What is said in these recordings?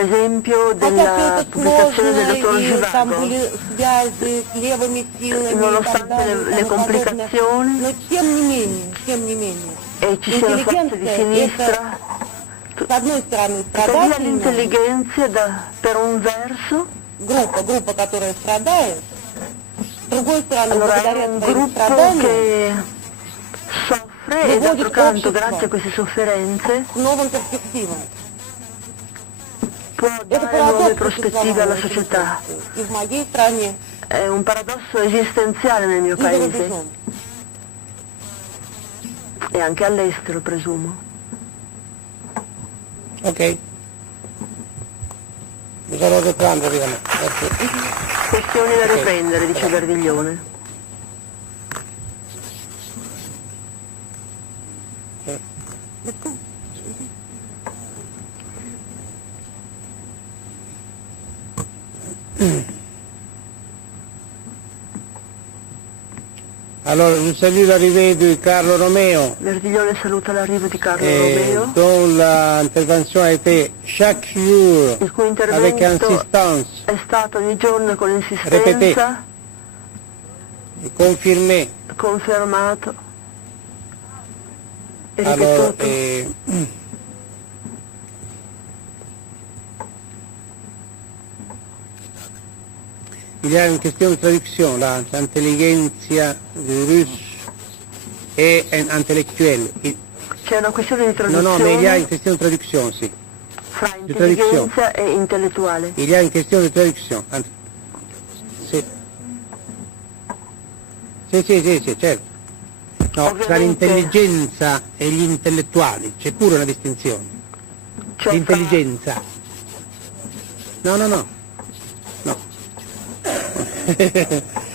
esempio della pubblicazione del dottor Zhivago, nonostante le complicazioni e ci siano forze di sinistra, tuttavia l'intelligenza per un verso, allora è un gruppo che soffre e d'altro canto, grazie a queste sofferenze, può dare nuove prospettive alla società. È un paradosso esistenziale nel mio paese e anche all'estero, presumo. Ok. Bisogna riprendere, Questioni da riprendere, dice Gardiglione. Allora, je salue l'arrivée di Carlo Romeo. Verdiglione saluta l'arrivo di Carlo Romeo, dont l'intervention a été chaque jour il cui avec intervento insistance è stato ogni giorno con Répété. insistenza, et confirmé. confermato e Alors, ripetuto. il y a une question de traduction là, l'intelligence du russe est intellectuelle. C'è una questione di Non, non, mais il y a une traduzione question de traduction, sì. fra di traduzione. intelligenza e intellettuale. Il y a une question de traduction. Sì. Sì, certo. No, Ovviamente. tra l'intelligenza e gli intellettuali c'è pure una distinzione. Cioè L'intelligenza. No.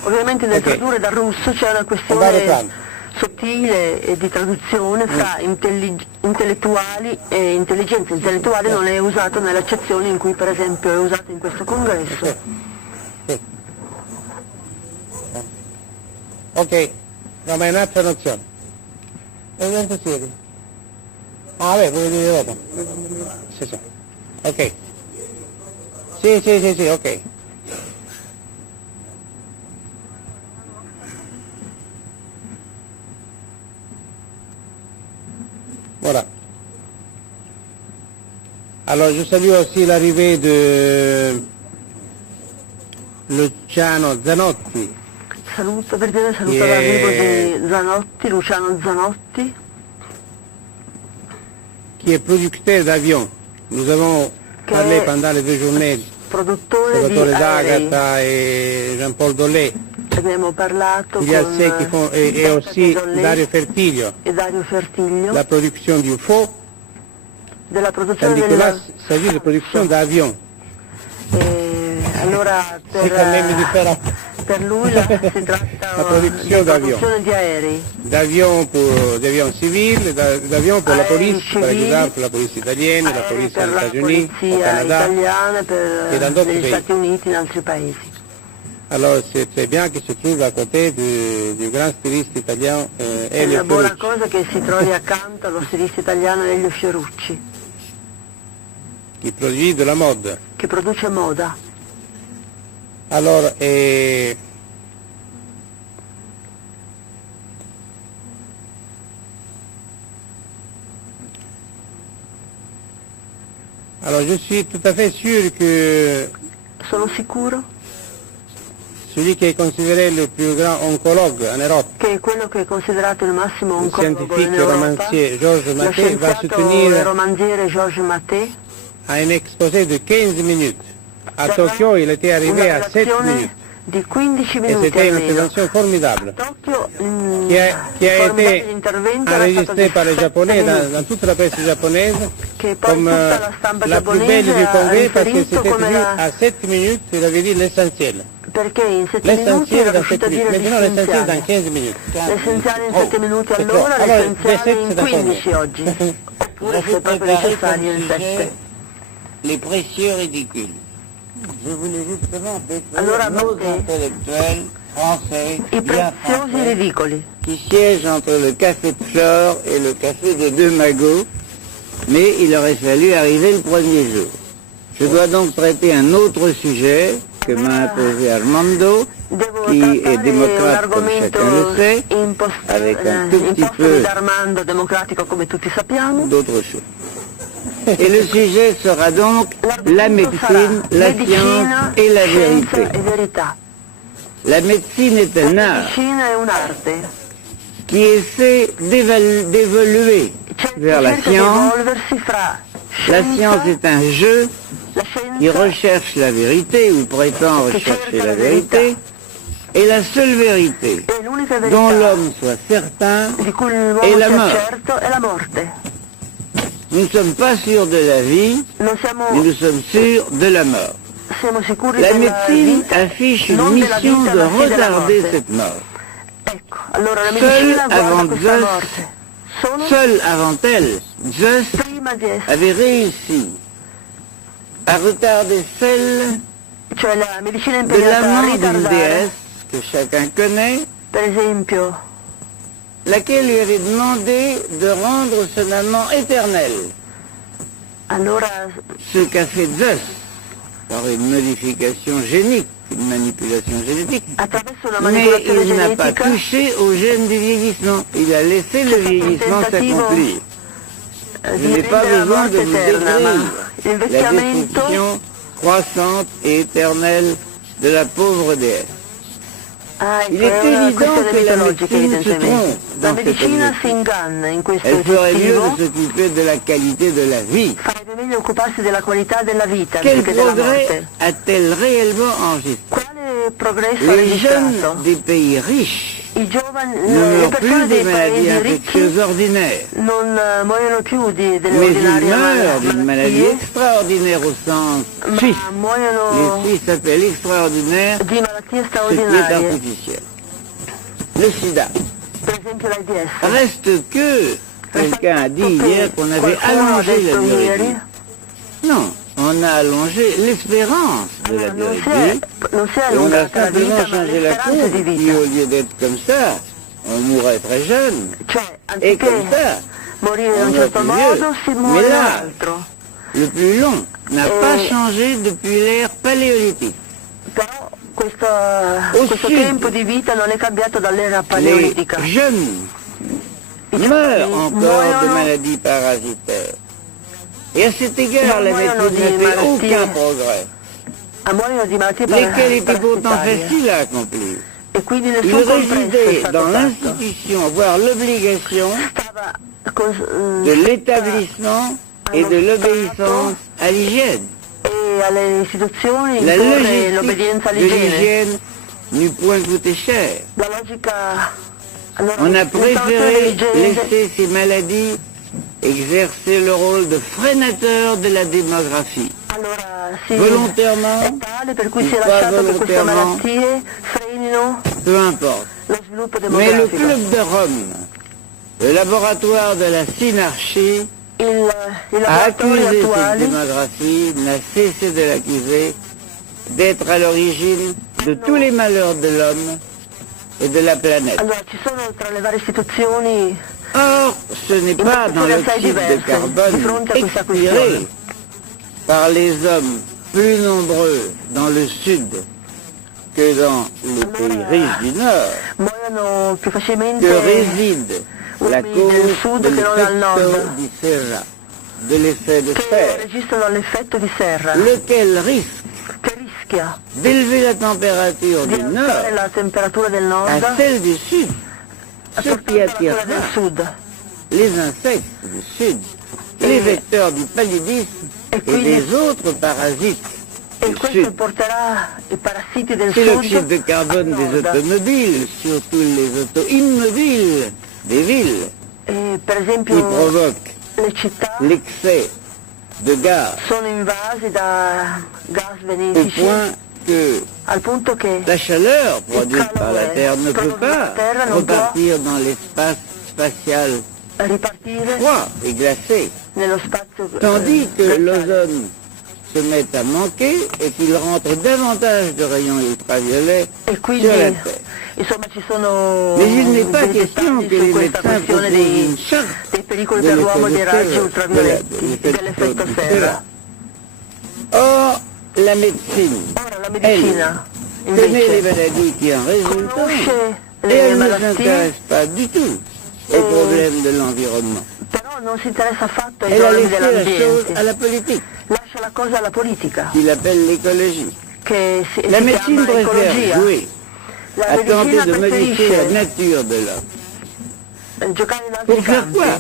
Ovviamente nel Ok. tradurre dal russo c'è una Andare questione tranquillo. sottile e di traduzione fra intellettuali e intelligenza. Intellettuale non è usato nell'accezione in cui per esempio è usato in questo congresso. Sì. Ok, no, ma è un'altra nozione. E niente siete? Ah, vabbè, vuoi dire dopo? Sì. Ok. Sì, ok. Voilà. Alors, je salue aussi l'arrivée de Luciano Zanotti. Saluta l'arrivo di Zanotti, Luciano Zanotti, qui est producteur d'avions. Nous avons parlé pendant les 2 journées, produttore di Salvatore aerei. D'Agata et Jean-Paul Dolé. Abbiamo parlato Il y a con ceux qui font, et aussi Dolé Dario Fertiglio, e Dario Fertiglio la production du faux, della produzione tandis que là, del... il s'agit de production d'avions. Allora C'est quand même différent. per lui si tratta La produzione di d'avion. produzione di aerei. D'avions civils, d'avions pour la police, par civili, exemple la police italienne, la Aerei police per des la États-Unis, au polizia Canada. italiana, e da altri negli paesi. Stati Uniti e in altri paesi. Alors c'est très bien qu'il se trouve à côté du grand styliste italien È Elio una buona Fiorucci, cosa che si trovi accanto allo stilista italiano Elio Fiorucci, qui produit de la mode. che produce moda. Alors, je suis tout à fait sûr que Sono sicuro celui qui est considéré le plus grand oncologue en Europe, che quello che è considerato il massimo le oncologo in scientifique Europa, romancier Georges lo Mathé, va scienziato e soutenir romanziere Georges Mathé, à un exposé de 15 minutes. À terrà Tokyo, il était arrivé una à 7 relazione minutes. di 15 Et minuti c'était une almeno. intervention formidable, A Tokyo qui a formidabile été intervento era stato enregistré di par les 7 Japonais minuti, dans toute la presse japonaise che poi comme tutta la stampa la plus belle giapponese du ha congrès parce que riferito c'était come tenu la... à 7 minutes, il avait dit l'essentiel. perché in 7 minuti L'essentiel era dans riuscito 7 a minutes, dire maintenant l'essentiel dans l'essenziale. 15 minutes. L'essenziale in 7 minuti c'est allora, trop. Alors, l'essenziale les in sept, c'est 15 d'accord. oggi. Oppure se è proprio necessario in 7. Les précieux ridicules. Je voulais justement décrire Allora, nos Mattei, intellectuels français i bien preziosi français ridicoli qui siègent entre le café de Flore et le café des Deux Magots, mais il aurait fallu arriver le premier jour. Je dois donc traiter un autre sujet que m'a imposé Armando, Devo qui est trattare un démocrate comme argomento chacun le sait, avec un tout petit imposto peu da Armando, democratico come tutti sappiamo. d'autres choses. Et le sujet sera donc la L'argomento sarà médecine, la science medicina, et la scienza vérité. e verità. La médecine est un La art medicina è un'arte. qui essaie d'évoluer vers la Cerca di science. evolversi fra La scienza, science est un jeu la qui scienza recherche la vérité ou prétend rechercher la vérité, et la seule vérité e l'unica dont verità l'homme soit certain di cui est l'uomo la sia mort. certo è la morte. Nous ne sommes pas sûrs de la vie, Non siamo, mais nous sommes sûrs de la mort. siamo sicuri La della médecine vita, affiche une non della mission vita, de ma sì della retarder morte. cette mort. Ecco, allora la Seul medicina guarda avant questa Zeus, morte. Solo Seul avant elle, Zeus prima di essere, avait réussi à retarder celle cioè la medicina de impegnata a l'amant d'une ritardare, déesse que chacun connaît, per esempio, laquelle lui avait demandé de rendre son amant éternel. allora Ce qu'a fait Zeus par une modification génique, une manipulation génétique, attraverso una mais manipolazione il n'a pas genetica touché au gène du vieillissement. Il a laissé le vieillissement s'accomplir. Je di n'ai pas rendere la besoin de morte vous eterna, ma décrire la l'invecchiamento destruction croissante et éternelle de la pauvre déesse. ecco, Il est è una évident questione che la mitologica médecine se evidentemente. trompe La dans cet medicina objectif. si inganna in questo Elle ferait mieux obiettivo, de s'occuper de la qualité de la vie. farebbe meglio occuparsi della qualità della vita Quel anziché della progrès morte. a-t-elle réellement enregistré? Quale progresso ha Les jeunes registrato? des pays riches I giovani, ne le meurent persone plus des dei maladies paesi ricchi infectieuses ordinaires, non muoiono più delle mais ils ordinarie meurent d'une maladie malattie, extraordinaire au sens suisse. ma muoiono Les Suisses appellent extraordinaire di malattie ce qui est straordinarie, artificiel. Le sida. per esempio l'AIDS. Reste que, quelqu'un a dit hier qu'on avait Qualcuno ha allongé la detto durée de ieri, vie. Non, on a allongé l'espérance de la non durée si de è, vie. non si è Et on a allungata la simplement vita, ma changé la l'esperanza di courbe, qui vita. au lieu d'être comme ça, on mourrait très jeune. Cioè, Et comme anziché ça, morire in on un meurt certo plus modo, vieux. si muore Mais in un là, altro. le plus long n'a pas changé depuis l'ère paléolithique. Però questo sud, tempo di vita non è cambiato dall'era Les paleolitica. jeunes I meurent giovani encore de muoiono, maladies parasitaires. Et à cet égard, la muoiono médecine di n'a fait malattie aucun progrès, muoiono di malattie lesquels étaient pourtant parasitarie. faciles à accomplir. E quindi Il nessun compresso è résidait stato dans fatto. l'institution, voire l'obligation Stava de l'établissement et de l'obéissance à l'hygiène. e alle istituzioni La imporre logistique l'obbedienza de all'igiene. l'hygiène n'eût point coûté cher. La logica... Allora, On a l'installazione préféré dell'igiene laisser ces maladies exercer le rôle de freinateur de la démographie. allora, sì, Volontairement, è tale per cui ou si è pas lasciato che queste volontairement, malattie frenino peu importe. lo sviluppo Mais le demografico. Club de Rome, le laboratoire de la synarchie, I a laboratori accusé cette attuali démographie, n'a cessé de l'accuser d'être à l'origine de tous les malheurs de l'homme et de la planète. allora ci sono tra le varie istituzioni Or, ce n'est pas dans l'oxyde de carbone expiré par les hommes plus nombreux dans le sud que dans les pays riches du nord muoiono più facilmente que réside la uomini del cause sud de che non al l'effetto nord, di serra, de l'effet de che serre, registrano l'effetto di serra, lequel risque che rischia d'élever la température di du alzare nord la temperatura del nord à celle du sud, ce qui attorno attire alla del sud. les insectes du sud, les vecteurs du paludisme Et et puis des autres parasites E du questo sud. porterà i parassiti del C'est sud l'oxyde de carbone al des nord. automobiles, surtout les autos immobiles des villes, E, per qui esempio provoquent le città l'excès de gaz, sono invasi da gas au benefici point que al punto che la chaleur produite par la Terre ne peut Prodotto dalla pas Terra non può repartir dans l'espace spatial ripartire froid et glacé, nello spazio tandis que glaciale. l'ozone se met à manquer et qu'il rentre davantage de rayons ultraviolets E sur quindi la Terre. insomma ci sono Mais il n'est pas dei question dettagli che su les questa médecins questione proposent une charte dei pericoli de per l'effet l'uomo de dei raggi serre, ultravioletti de e dell'effetto de serra. Or, la médecine, Ora la medicina connaît les invece maladies qui en résultent conosce et le elle ne malattie, s'intéresse pas du tout aux problèmes de l'environnement. però non si interessa affatto ai Elle a problemi laissé la chose dell'ambiente, à la politique, lascia la cosa alla politica, qu'il appelle l'écologie. che si La chiama médecine préfère ecologia. jouer La à tenter medicina de modifier la preferisce nature de l'homme. giocare in altri Pour faire campi. quoi?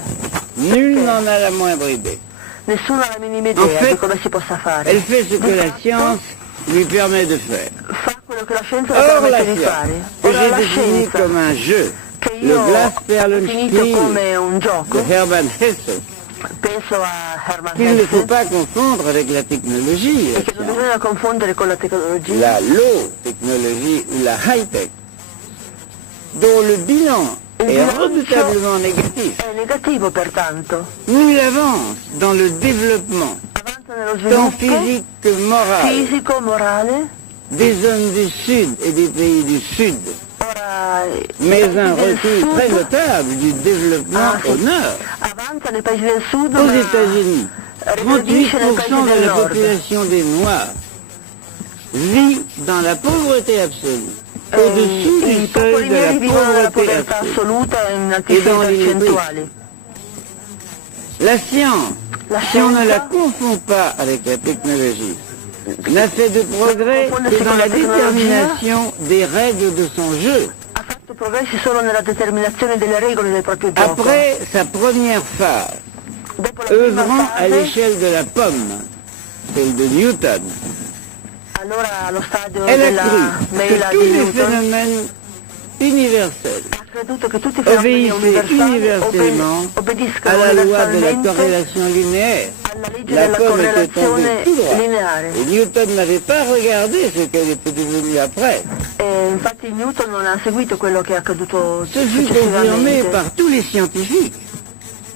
Nul n'en a la moindre idée. Nessuno ha la minima idea En fait, di come si possa fare. Elle fait ce que Di la fatto, science lui permet de faire. fa quello che la scienza le Or, la permette di science, fare. que Ora j'ai la défini scienza, comme un jeu, che le io ho Glasperlenspiel definito come un gioco, de Hermann Hesse, penso a Hermann qu'il ne faut Hesse, pas confondre avec la technologie, e che non bisogna confondere con la tecnologia, la low technologie ou la high-tech, dont le bilan est redoutablement négatif. è negativo pertanto. Nous avance dans le développement, Avanza nello tant sviluppo physique que moral, fisico, morale. des zones du Sud et des pays du Sud, Ora mais i un paesi del recul sud très notable du développement Ah, sì. au nord. avanza nei paesi del sud, Aux ma États-Unis, regredisce nei paesi 38% de del la nord. population des Noirs vit dans la pauvreté absolue, au-dessous I du popoli seuil de neri la vivono nella pauvreté povertà absolue. assoluta in E altissime dans les percentuali. La science, La si on ne la scienza confond pas avec la technologie, n'a fait de progrès que dans la détermination des règles de son jeu. ha fatto progressi solo nella determinazione delle regole del proprio gioco. Après sa première phase, Dopo la prima œuvrant à fase, l'échelle de la pomme, celle de Newton, allora allo stadio elle a della cru mela que di tous les Newton, phénomènes universels ha creduto che tutti i fenomeni obéissaient universellement obbediscano à la loi de la universalmente corrélation linéaire. alla legge La della pomme était tombée correlazione tout droit. lineare. Et Newton n'avait pas regardé ce qu'elle était devenue après. E infatti Newton non ha seguito quello che è accaduto Ce fut confirmé successivamente. par tous les scientifiques,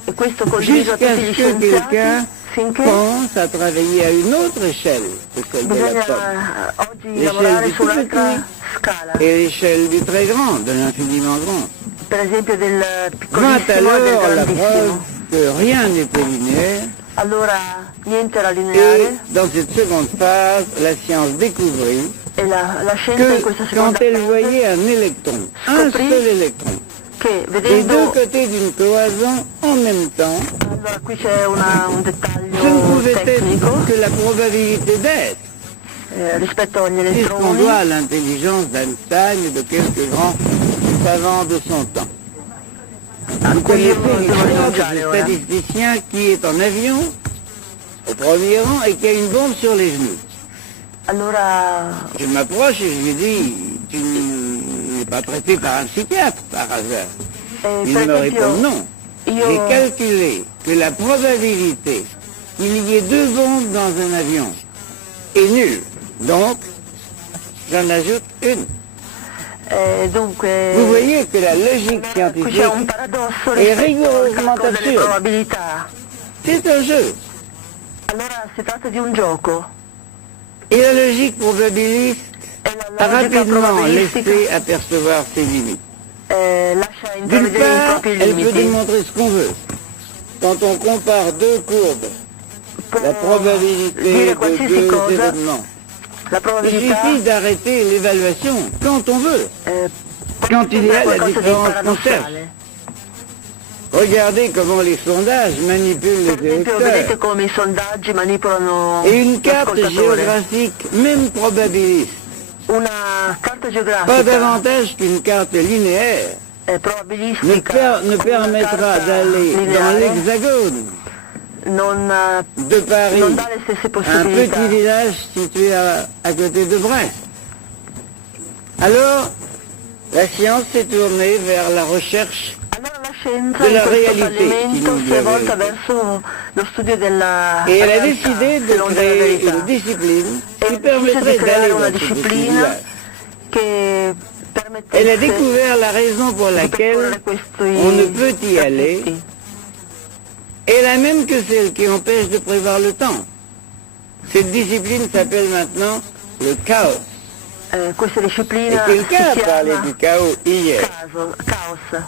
E questo condiviso a jusqu'à tutti gli ce que quelqu'un scienziati finché pense à travailler à une autre échelle que celle de la bisogna pomme, oggi L'échelle lavorare du su un'altra petit scala, et l'échelle du très grand, de l'infiniment grand. per esempio del Vint piccolissimo e del alors la preuve grandissimo. que rien n'était linéaire, Allora niente era et lineare dans cette seconde phase, la science découvrit e la scienza in questa que seconda quand elle fase voyait un électron, un Scoprì seul électron, che des deux vedendo, côtés d'une cloison en même temps, allora qui c'è un ce ne dettaglio pouvait être tecnico que la probabilité d'être, rispetto agli puisqu'on elettroni, doit à l'intelligence d'Einstein et de quelques grands savants de son temps. Vous cui io connaissez devo l'histoire de rinunciare ce ora. statisticien qui est en avion, au premier rang, et qui a une bombe sur les genoux. Allora Je m'approche et je lui dis, tu n'es pas traité par un psychiatre, par hasard. Il per me répond esempio non. J'ai io calculé que la probabilité qu'il y ait deux bombes dans un avion est nulle. Donc, j'en ajoute une. dunque Vous voyez que la logique qui c'è un scientifique, paradosso è rispetto al rigorosamente calcolo delle assurdo. probabilità. c'est un jeu. Allora si tratta di un gioco Et la logique probabiliste e a la logica rapidement probabilistica laissé apercevoir ses limites. lascia D'une intravedere i part, propri elle peut limiti. démontrer ce qu'on veut. Quand on compare deux courbes, Può la probabilité dire de qualsiasi deux cosa, événements, la il probabilità suffit d'arrêter l'évaluation quand on veut. Quand il y a la qualcosa di différence qu'on cherche. paradossale. Regardez comment les sondages manipulent Per les esempio vedete électeurs. come i sondaggi manipolano Et une carte l'ascoltatore. géographique, même probabiliste, Una carta pas geografica davantage qu'une carte linéaire, probabilistica ne una permettra carta d'aller dans lineare l'hexagone non, de Paris, non dà le stesse un possibilità. petit village situé à côté de Brest. Alors, la science s'est tournée vers la recherche Allora la scienza della in questo réalité, fallimento si si è non volta vi verso lo studio della et elle a realtà, décidé de dell'onda della créer verità. une discipline E qui ha deciso di permettrait creare d'aller una dans ce petit disciplina village. che Elle a permettesse découvert la raison pour di laquelle percorrere questi on ne peut y aller, traghetti. est la même que celle qui empêche de prévoir le temps. Cette discipline s'appelle maintenant le chaos. Questa Et disciplina quelqu'un si a parlé chiama du chaos hier. caos.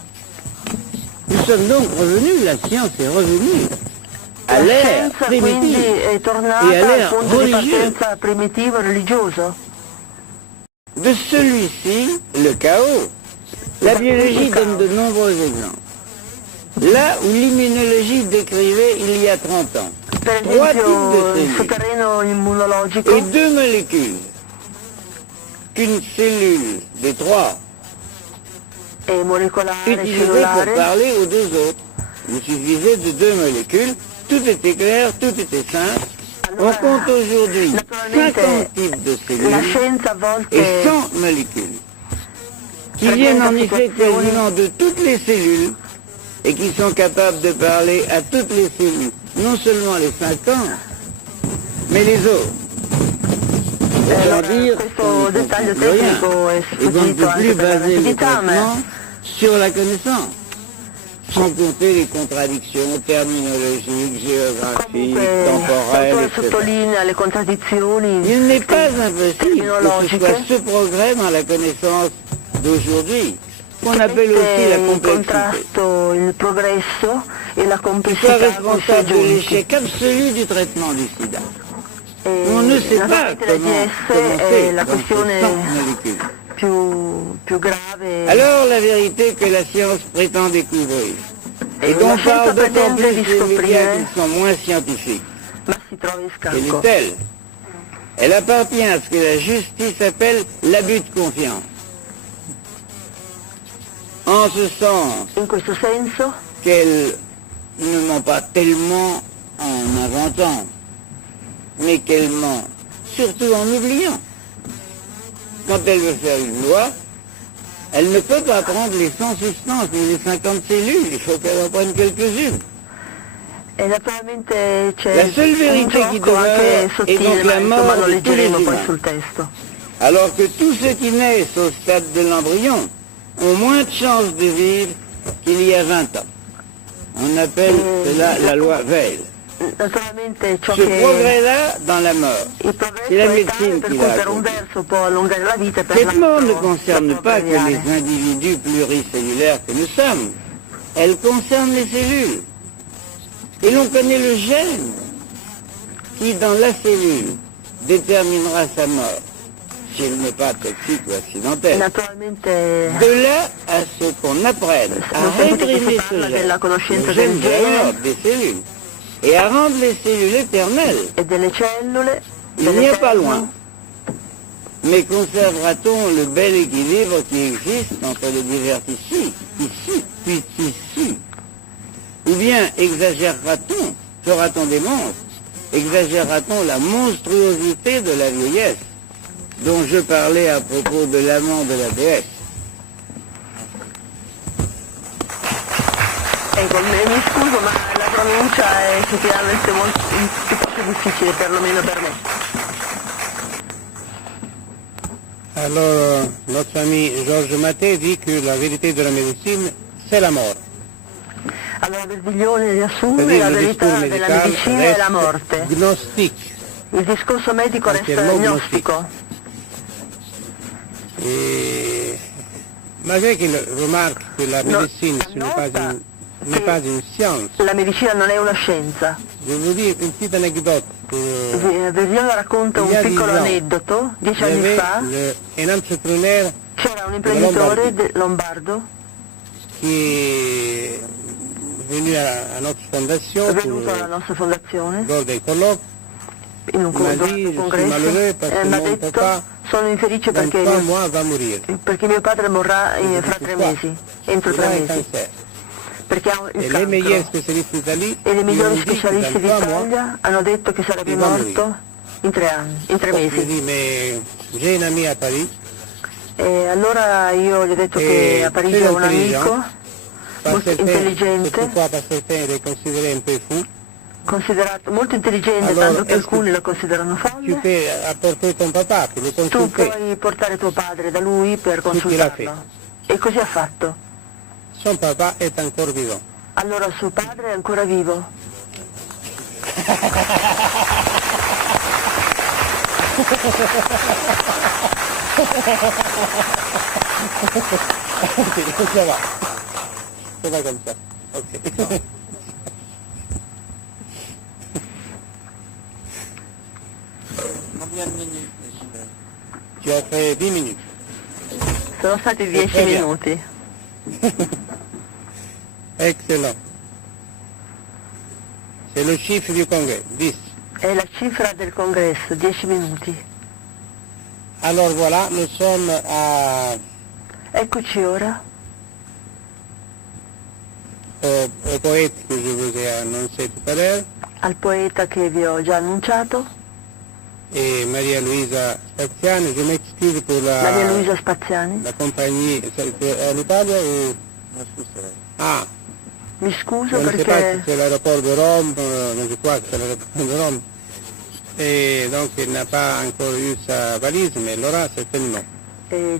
Nous sommes donc revenus, la science est revenue à La l'ère scienza quindi primitive è et à tornata al l'ère punto di religieuse. partenza primitivo religioso. De celui-ci, le chaos, la biologie donne de nombreux exemples. Là où l'immunologie décrivait il y a 30 ans, Per 3 esempio types de il suo cellules terreno immunologico et 2 molécules. Qu'une cellule des 3 e molecolare, utilisée pour cellulare, parler aux 2 autres. Il suffisait de 2 molécules, tout était clair, tout était simple. On compte aujourd'hui 50 types de la cellules scienza a volte et 100 molécules, qui viennent en effet quasiment de toutes les cellules et qui sont capables de parler à toutes les cellules, non seulement les 50, mais les autres. Autant dire questo qu'on ne dettaglio comprend plus rien. tecnico è Et qu'on ne sfuggito peut anche plus per la baser le rapidità, ma traitement sur la connaissance, sans compter les contradictions terminologiques, géographiques, comunque temporelles, l'autore etc. sottolinea le contraddizioni Il n'est pas impossible que ce terminologiche. soit ce progrès dans la connaissance d'aujourd'hui, qu'on appelle aussi la in complexité, contrasto il progresso e la qui soit complessità responsable de giunti. l'échec absolu du traitement du sida. E On ne sait pas naturalmente comment l'AIDS commencer è la dans ces questione 100 molécules. più grave. Alors la vérité que la science prétend découvrir, et La dont scienza parlent d'autant pretende plus di les médias scoprire, qui sont moins scientifiques, ma si trova in quelle scacco. est-elle? Elle appartient à ce que la justice appelle l'abus de confiance. En ce sens In questo senso qu'elle ne ment pas tellement en inventant, mais qu'elle ment surtout en oubliant. Quand elle veut faire une loi, elle ne peut pas prendre les 100 substances ni les 50 cellules, il faut qu'elle en prenne quelques-unes. e naturalmente c'è La seule vérité un qui gioco anche demeure est sottile, donc la ma insomma mort lo de tous les leggeremo poi humains. sul testo. Alors que tous ceux qui naissent au stade de l'embryon ont moins de chances de vivre qu'il y a 20 ans. On appelle cela la loi Veil. Naturalmente ciò Ce che progrès-là dans la mort, il progresso c'est la è tale médecine per qui cui l'a per un accompli. verso può allungare la vita e per Cette mort ne l'altro concerne la può pas que les abbreviare. individus pluricellulaires que nous sommes. Elle concerne les cellules. Et l'on connaît le gène qui, dans la cellule, déterminera sa mort, si elle n'est pas toxique ou accidentelle. Naturalmente De là à ce qu'on apprenne à non sentite che si réprimer ce parla gène, della conoscenza le gène del de la gene mort des cellules, et à rendre les cellules éternelles. e delle cellule, Il n'y a pas delle loin. Mais conservera-t-on le bel équilibre qui existe entre les divers tissus, puis tissus? Ou bien exagérera-t-on, fera-t-on des monstres, exagérera-t-on la monstruosité de la vieillesse dont je parlais à propos de l'amant de la déesse? Ecco, mi scuso ma la pronuncia è effettivamente molto piuttosto difficile, perlomeno per me. Alors, notre ami Georges Maté dit que la vérité de la médecine, c'est la mort. Allora Verdiglione riassume C'est-à-dire la le verità discours della médical medicina e la reste morte. gnostique. Il discorso medico resta Entièrement gnostico. Et malgré qu'il remarque que la No, médecine ce n'est pas une science, La medicina non è una scienza. je vous dis une petite anecdote. Verdiglione racconta un Il y a piccolo 10 ans, aneddoto. 10 Il y anni avait fa un entrepreneur c'era un imprenditore lombardo qui est venu à notre fondation venuto alla nostra fondazione lors des colloques. in un Ma lì, je suis congresso malheureux parce que e mi ha mon detto papa, sono infelice dans perché 3 mois, va mourir. mio padre morrà fra 3 mesi, entro Il 3 a un mesi, cancer. perché ha il Et les meilleurs cancro. spécialistes d'Italie E le migliori m'ont dit que specialisti dans 3 mois, d'Italia hanno detto che sarebbe il va morto in 3 anni, in 3 je lui ai mesi. dit, mais j'ai un ami à Paris, E allora io gli ho detto E che a Parigi sei ho un amico parce molto que intelligente, pourquoi parce que certains les considéraient un peu fou, considerato molto intelligente, Allora, tanto che est-ce alcuni que lo considerano tu folle. peux apporter ton papa pour le Tu consulter. puoi portare tuo padre da lui per Sì, chi l'ha consultarlo. E così ha fatto. Son papa est encore vivant. Allora suo padre è ancora vivo. Ça va. Ça va comme ça. Ok. Ci ho fait 10 minuti. Sono stati 10 minuti. Excellent. C'est le chiffre du congrès, 10. È la cifra del congresso, 10 minuti. Alors voilà, nous sommes à... Eccoci ora au poète que je vous ai annoncé tout à l'heure, al poeta che vi ho già annunciato, et Maria Luisa Spaziani. Je m'excuse pour Maria Luisa Spaziani. la compagnie, c'est l'Italia ou... Ah, Mi scuso je ne sais pas si perché c'est l'aéroport de Rome, mais je crois que c'est l'aéroport de Rome. Et donc il n'a pas encore eu sa valise, mais l'aura certainement.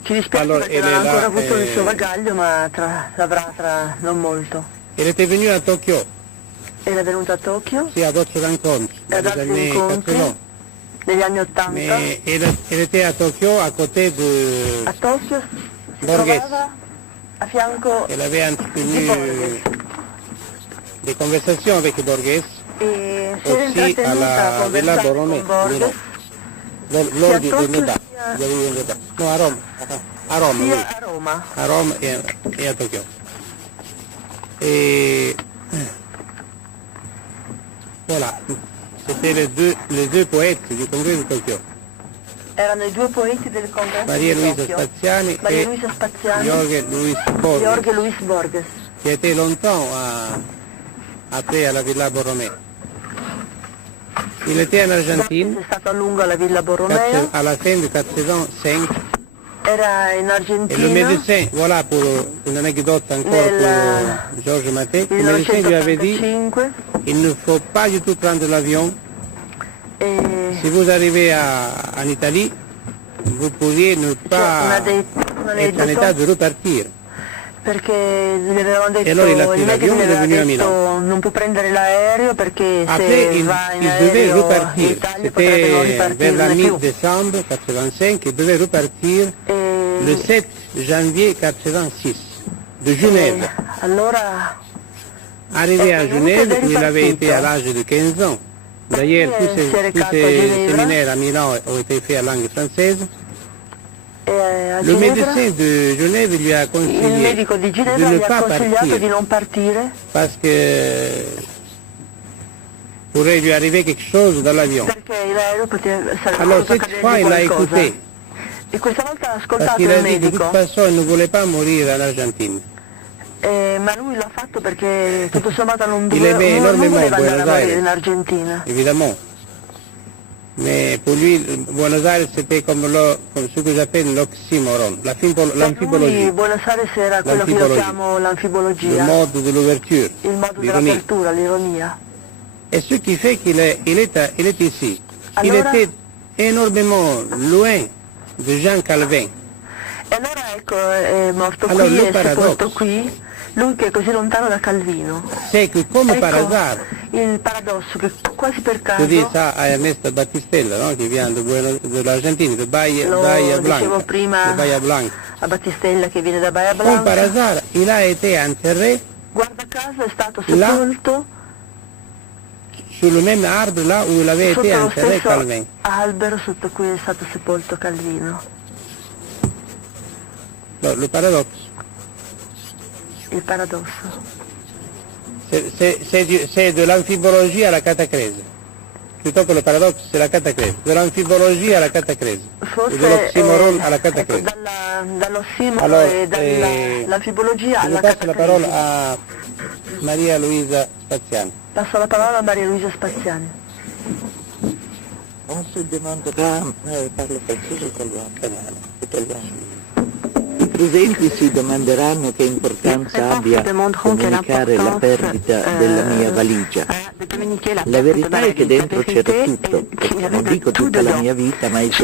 ci dispiace Allora, perché non ha ancora avuto il suo eh, bagaglio, ma l'avrà tra non molto. Elle était venue à Tokyo, Era venuta a Tokyo, sì, à d'autres rencontres, ad dans les altri années incontri 80. negli anni 80. Mais elle était à Tokyo à côté de... A Tokyo si Borghese. trovava a fianco Elle avait di entretenu Borges des conversations avec Borghese, e si era aussi à intrattenuta a la Villa conversare Borromée, con Borges lors du sia a Tokyo débat. sia- Il y avait eu un débat. Non, à Rome. À Rome, oui. sia a Roma. À Rome et à Tokyo. Et voilà, c'était les deux poètes du congrès de Tokyo, Erano i due poeti del congresso Maria di Luisa Tokyo, Spaziani Maria et Luisa Spaziani, Jorge Luis Borges, Jorge Luis Borges, qui était longtemps après à la Villa Borromée. Il était en Argentine, Borges è stato a lungo alla Villa Borromeo, à la fin de 85, era in et le Argentina, médecin, voilà pour une anecdote encore pour Georges Maté, le nel médecin lui avait dit 1985 il ne faut pas du tout prendre l'avion. e Si vous arrivez en Italie, vous pourriez ne pas un être en état de repartir. perché gli avevano detto, allora il il medico avion gli è aveva venuto a detto non può prendere l'aereo perché Après, se va in il devait aereo in repartir. Italia potrebbe non C'était vers ripartirne la più. mi-décembre 85, il devait repartir le 7 janvier 86 de Genève. Allora Arrivé à venuto Genève, ed è il avait été ripartito. à l'âge de 15 ans. D'ailleurs, tous Si è ces recato a Ginevra. séminaires à Milan ont été faits en langue française. a Le Ginevra médecin de Genève lui a il conseillé medico di de Ginevra ne gli ha pas consigliato partir di non partire parce que pourrait lui arriver quelque chose dans l'avion. perché l'aereo sarebbe Alors potuto cette fois, cadergli il a qualcosa. écouté, E questa volta ha parce ascoltato qu'il il a dit de medico, toute façon, il ne voulait pas mourir en Argentine. ma lui l'ha fatto perché tutto sommato non Il aimait non énormément voleva andare a Buenos morire Aires. in Argentina. Évidemment. Mais pour lui, Buenos Aires, c'était comme ce que j'appelle l'oxymoron, Per lui l'amphibologie, Buenos Aires era quello che io L'anfibologia. chiamo le l'anfibologia, mode de l'ouverture, il modo l'ironie. dell'apertura, l'ironia. Et ce qui fait qu'il est ici. Il Allora- était énormément loin de Jean Calvin. E allora ecco, è morto Allora, qui, lui è sepolto paradosso. qui, lui che è così lontano da Calvino. C'est que comme par Ecco, hasard, il paradosso che quasi per je dis caso, ça à Ernesto Battistella, non? Qui vient de l'Argentine, de Bahia lo dicevo Blanca, prima de Bahia Blanca. a Battistella che viene da Bahia Comme par Blanca, hasard, il a été enterré guarda caso è stato Là- sepolto sur le même arbre là où il avait été sotto lo enterré stesso Calvin. albero sotto cui è stato sepolto Calvino. Non, le paradoxe, Il paradosso. c'est de l'amphibologie à la catacrèse. Plutôt que le paradoxe, c'est la catacrèse. De l'amphibologie à la catacrèse. Forse Et de l'oxymoron à la ecco, catacrèse. dall'ossimoro Allora, e dall'anfibologia Je alla passe la parole catacresi. à Maria Luisa Spaziani. Passo la parola a Maria Luisa Spaziani. On se demandera, parlo francese o italiano? I presenti si domanderanno che importanza abbia comunicare la perdita della mia valigia. La verità è che dentro c'era tutto, non dico tutta la mia vita, ma il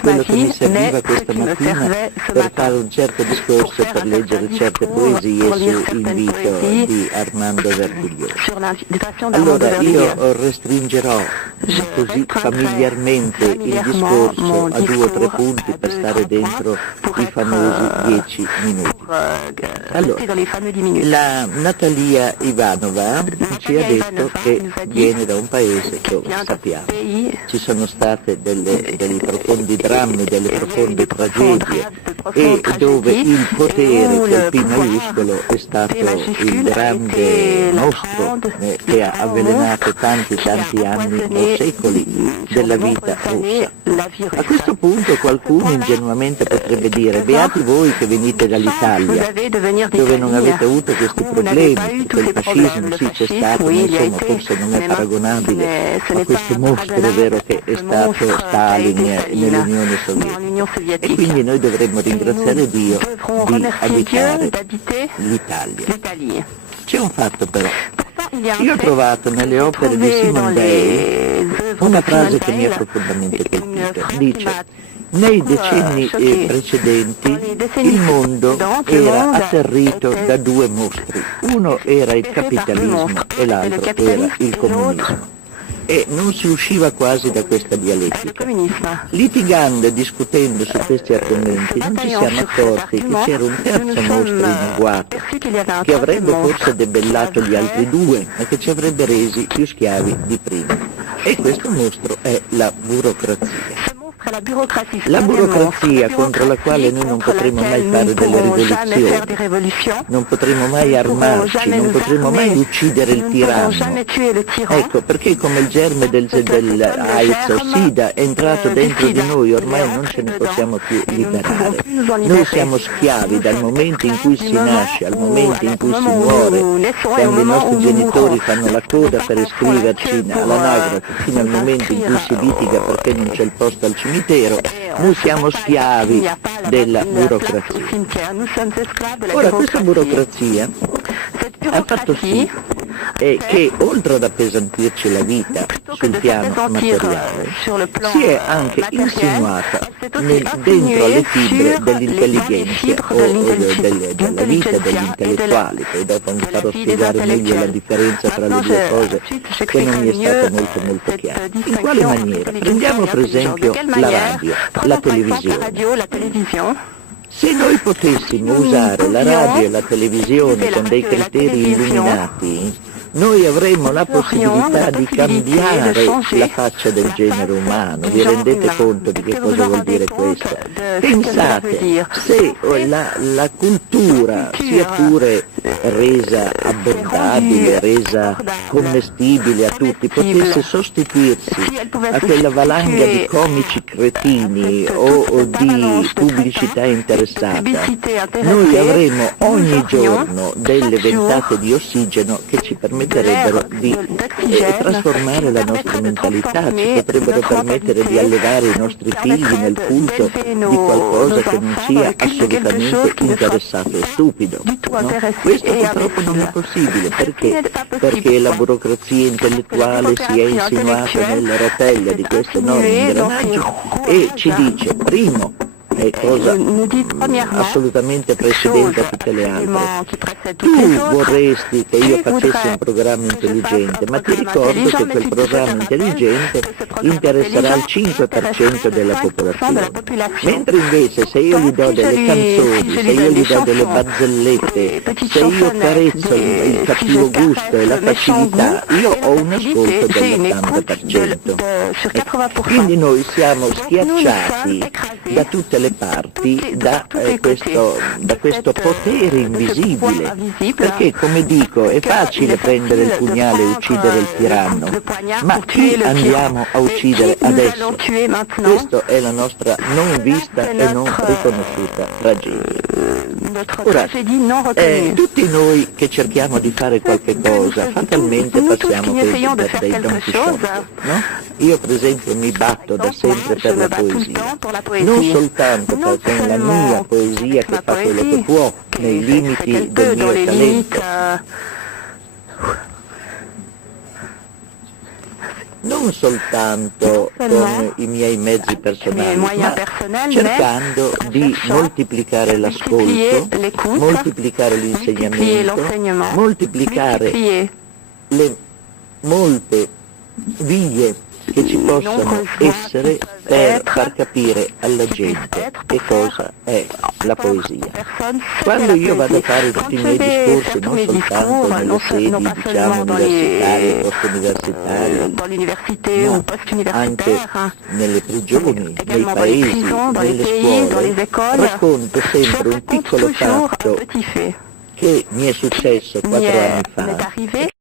quello che mi serviva questa mattina per fare un certo discorso, per leggere certe poesie su invito di Armando Vertiglio. Allora io restringerò così familiarmente il discorso a 2 o 3 punti per stare dentro i famosi 10 minuti. Allora, la Natalia Ivanova ci ha detto che che viene da un paese dove, sappiamo, ci sono state dei profondi drammi, delle profonde tragedie, e dove il potere, col P maiuscolo, è stato il grande mostro che ha avvelenato tanti anni o secoli della vita russa. A questo punto qualcuno ingenuamente potrebbe dire: beati voi che venite dall'Italia, dove non avete avuto questi problemi, quel fascismo sì c'è stato, ma insomma forse non è paragonabile a questo mostro vero che è stato Stalin nell'Unione Sovietica. E quindi noi dovremmo ringraziare Dio di abitare l'Italia. C'è un fatto però. Io ho trovato nelle opere di Simone Weil una frase che mi ha profondamente colpito. Dice: nei decenni precedenti il mondo era atterrito da due mostri. Uno era il capitalismo e l'altro era il comunismo. E non si usciva quasi da questa dialettica. Litigando e discutendo su questi argomenti non ci siamo accorti che c'era un terzo mostro in agguato che avrebbe forse debellato gli altri due, ma che ci avrebbe resi più schiavi di prima. E questo mostro è la burocrazia. La burocrazia contro la quale noi non potremo mai fare delle rivoluzioni, non potremo mai armarci, non potremo mai uccidere il tiranno. Ecco, perché come il germe dell'AIDS o SIDA è entrato dentro di noi, ormai non ce ne possiamo più liberare. Noi siamo schiavi dal momento in cui si nasce al momento in cui si muore, quando i nostri genitori fanno la coda per iscriverci all'anagrafe, fino al momento in cui si litiga perché non c'è il posto al cimitero. Noi siamo schiavi della burocrazia. Ora questa burocrazia ha fatto sì che oltre ad appesantirci la vita sul piano materiale, si è anche insinuata dentro alle fibre dell'intelligenza o della vita degli intellettuali. Poi dopo vi farò spiegare meglio la differenza tra le due cose che non mi è stata molto chiara. In quale maniera? Prendiamo per esempio la radio, la televisione. Se noi potessimo usare la radio e la televisione con dei criteri illuminati, noi avremmo la possibilità di cambiare la faccia del genere umano. Vi rendete conto di che cosa vuol dire questo? Pensate, se la cultura, sia pure resa abbordabile, resa commestibile a tutti, potesse sostituirsi a quella valanga di comici cretini o di pubblicità interessata, noi avremmo ogni giorno delle ventate di ossigeno che ci permetterebbero di trasformare la nostra mentalità, ci potrebbero permettere di allevare i nostri figli nel culto di qualcosa che non sia assolutamente interessato e stupido. No? Questo purtroppo non è possibile, perché la burocrazia intellettuale si è insinuata nelle rotelle di questo enorme ingranaggio e ci dice: primo, è cosa assolutamente precedente a tutte le altre. Tu vorresti che io facessi un programma intelligente, ma ti ricordo che quel programma intelligente interesserà il 5% della popolazione. Mentre invece se io gli do delle canzoni, se io gli do delle barzellette, se io carezzo il cattivo gusto e la facilità, io ho un ascolto dell'80%. Quindi noi siamo schiacciati da tutte le parti da questo potere invisibile, perché come dico è facile prendere il pugnale e uccidere il tiranno, ma chi andiamo a uccidere adesso? Questa è la nostra non vista e non riconosciuta tragedia. Ora, tutti noi che cerchiamo di fare qualche cosa fatalmente passiamo per dei Don Chisciotte, no? Io per esempio mi batto da sempre per la poesia, non soltanto perché è la mia poesia che fa quello che può nei limiti del mio talento, non soltanto con i miei mezzi personali, ma cercando di moltiplicare l'ascolto, moltiplicare l'insegnamento, moltiplicare le molte vie che ci possano essere per far capire alla gente che cosa è la poesia. Quando io vado a fare tutti i miei discorsi, non soltanto nelle sedi, diciamo, universitarie, post-universitarie, no, anche nelle prigioni, nei paesi, nelle scuole, racconto sempre un piccolo fatto che mi è successo 4 anni fa,